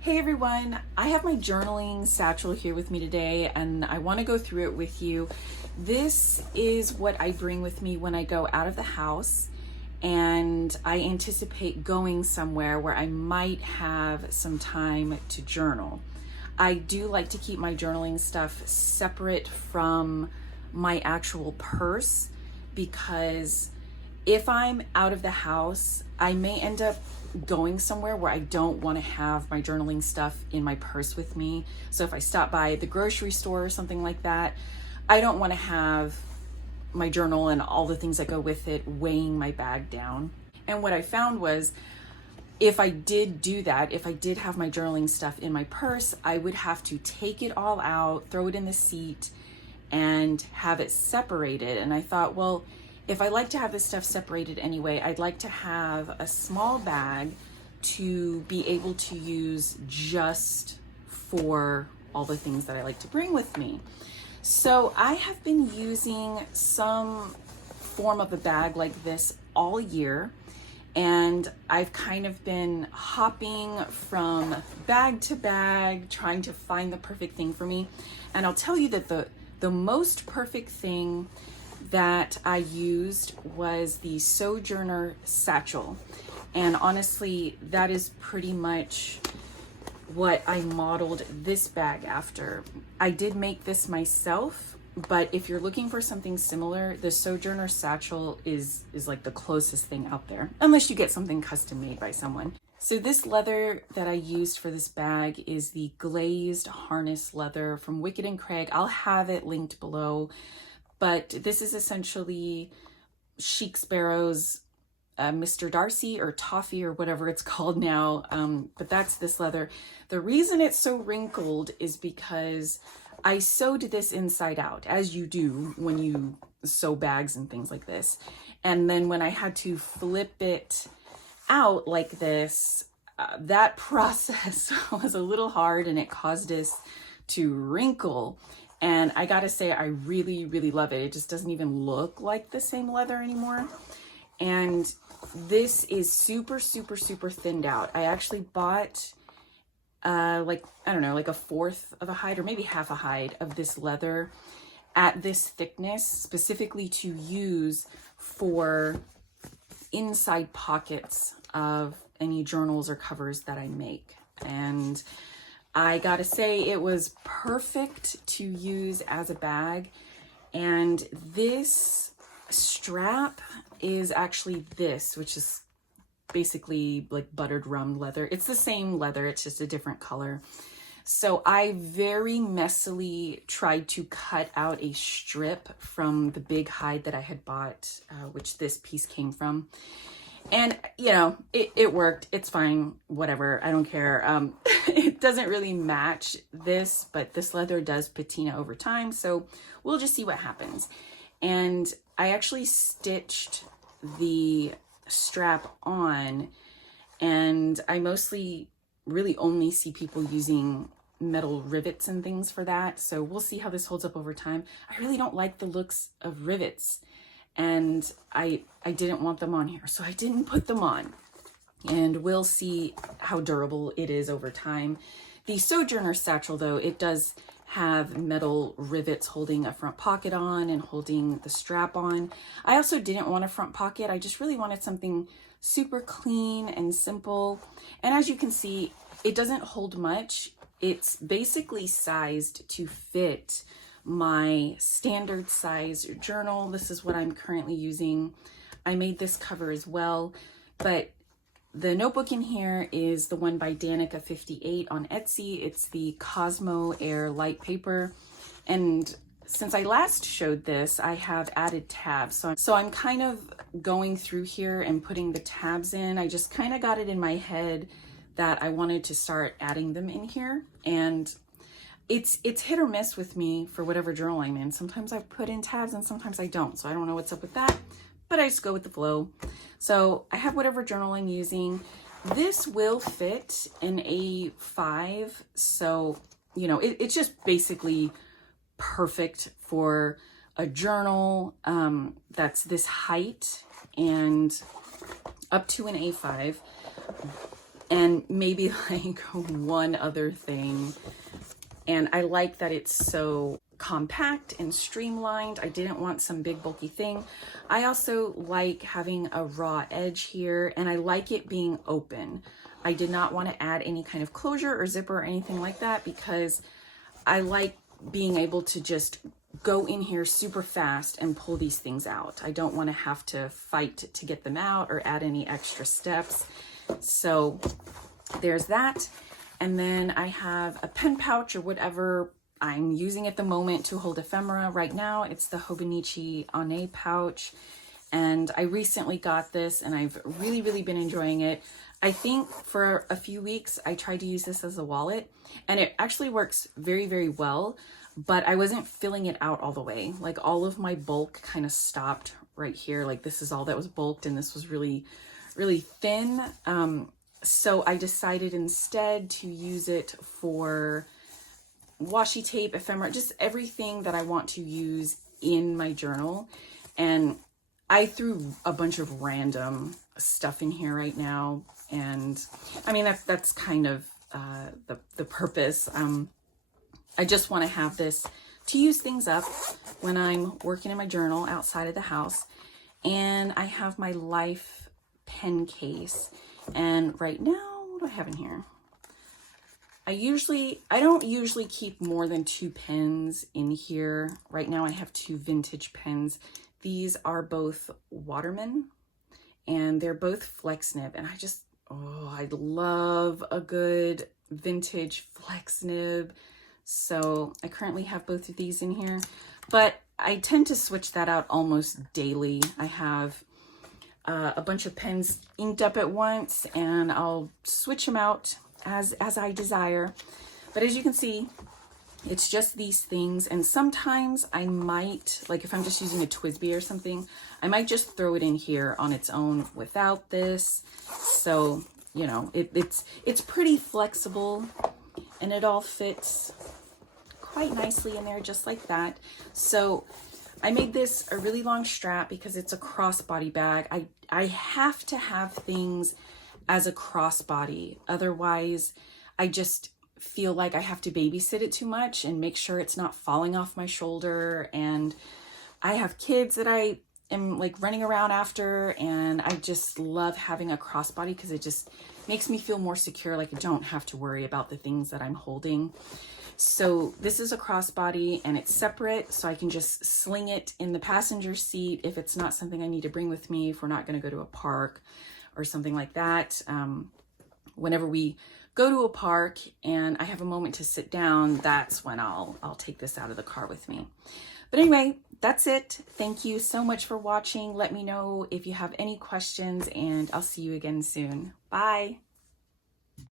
Hey everyone, I have my journaling satchel here with me today and I want to go through it with you. This is what I bring with me when I go out of the house and I anticipate going somewhere where I might have some time to journal. I do like to keep my journaling stuff separate from my actual purse because if I'm out of the house, I may end up going somewhere where I don't want to have my journaling stuff in my purse with me. So if I stop by the grocery store or something like that, I don't want to have my journal and all the things that go with it weighing my bag down. And what I found was if I did do that, if I did have my journaling stuff in my purse, I would have to take it all out, throw it in the seat, and have it separated. And I thought, well, if I like to have this stuff separated anyway, I'd like to have a small bag to be able to use just for all the things that I like to bring with me. So I have been using some form of a bag like this all year. And I've kind of been hopping from bag to bag, trying to find the perfect thing for me. And I'll tell you that the most perfect thing that I used was the Sojourner Satchel. And honestly, that is pretty much what I modeled this bag after. I did make this myself, but if you're looking for something similar, the Sojourner Satchel is like the closest thing out there, unless you get something custom made by someone. So this leather that I used for this bag is the Glazed harness leather from Wicked & Craig. I'll have it linked below, but this is essentially Chic Sparrow's Mr. Darcy or Toffee or whatever it's called now, but that's this leather. The reason it's so wrinkled is because I sewed this inside out, as you do when you sew bags and things like this. And then when I had to flip it out like this, that process was a little hard and it caused this to wrinkle. And I gotta say, I really, really love it. It just doesn't even look like the same leather anymore. And this is super, super, super thinned out. I actually bought like, I don't know, like a fourth of a hide or maybe half a hide of this leather at this thickness, specifically to use for inside pockets of any journals or covers that I make. And I gotta say, it was perfect to use as a bag. And this strap is actually this, which is basically like buttered rum leather. It's the same leather, it's just a different color. So I very messily tried to cut out a strip from the big hide that I had bought, which this piece came from. And, you know, it worked. It's fine. Whatever. I don't care. It doesn't really match this, but this leather does patina over time. So we'll just see what happens. And I actually stitched the strap on, and I mostly really only see people using metal rivets and things for that. So we'll see how this holds up over time. I really don't like the looks of rivets, and I didn't want them on here, so I didn't put them on. And we'll see how durable it is over time. The Sojourner Satchel, though, it does have metal rivets holding a front pocket on and holding the strap on. I also didn't want a front pocket. I just really wanted something super clean and simple. And as you can see, it doesn't hold much. It's basically sized to fit my standard size journal. This is what I'm currently using. I made this cover as well, but the notebook in here is the one by Danica58 on Etsy. It's the Cosmo Air light paper. And since I last showed this, I have added tabs. So I'm kind of going through here and putting the tabs in. I just kind of got it in my head that I wanted to start adding them in here. And it's hit or miss with me for whatever journal I'm in. Sometimes I put in tabs and sometimes I don't. So I don't know what's up with that, but I just go with the flow. So I have whatever journal I'm using. This will fit in A5. So, you know, it's just basically perfect for a journal that's this height and up to an A5. and maybe like one other thing. And I like that it's so compact and streamlined. I didn't want some big bulky thing. I also like having a raw edge here, and I like it being open. I did not want to add any kind of closure or zipper or anything like that, because I like being able to just go in here super fast and pull these things out. I don't want to have to fight to get them out or add any extra steps. So there's that. And then I have a pen pouch or whatever I'm using at the moment to hold ephemera. Right now it's the Hobonichi Ane pouch, and I recently got this and I've really been enjoying it. I think for a few weeks I tried to use this as a wallet, and it actually works very well, but I wasn't filling it out all the way. Like all of my bulk kind of stopped right here. Like this is all that was bulked, and this was really thin. So I decided instead to use it for washi tape, ephemera, just everything that I want to use in my journal. And I threw a bunch of random stuff in here right now. And I mean, that's kind of the purpose. I just want to have this to use things up when I'm working in my journal outside of the house. And I have my Life pen case. And right now, what do I have in here? I don't usually keep more than 2 pens in here. Right now I have 2 vintage pens. These are both Waterman, and they're both flex nib. And I love a good vintage flex nib. So I currently have both of these in here, but I tend to switch that out almost daily. I have a bunch of pens inked up at once, and I'll switch them out as I desire. But as you can see, it's just these things. And sometimes I might, like if I'm just using a TWSBI or something, I might just throw it in here on its own without this. So, you know, it's pretty flexible, and it all fits quite nicely in there just like that. So I made this a really long strap because it's a crossbody bag. I have to have things as a crossbody. Otherwise, I just feel like I have to babysit it too much and make sure it's not falling off my shoulder. And I have kids that I am like running around after, and I just love having a crossbody because it just makes me feel more secure. Like I don't have to worry about the things that I'm holding. So this is a crossbody, and it's separate, so I can just sling it in the passenger seat if it's not something I need to bring with me, if we're not going to go to a park or something like that. Whenever we go to a park and I have a moment to sit down, that's when I'll take this out of the car with me. But anyway, that's it. Thank you so much for watching. Let me know if you have any questions, and I'll see you again soon. Bye.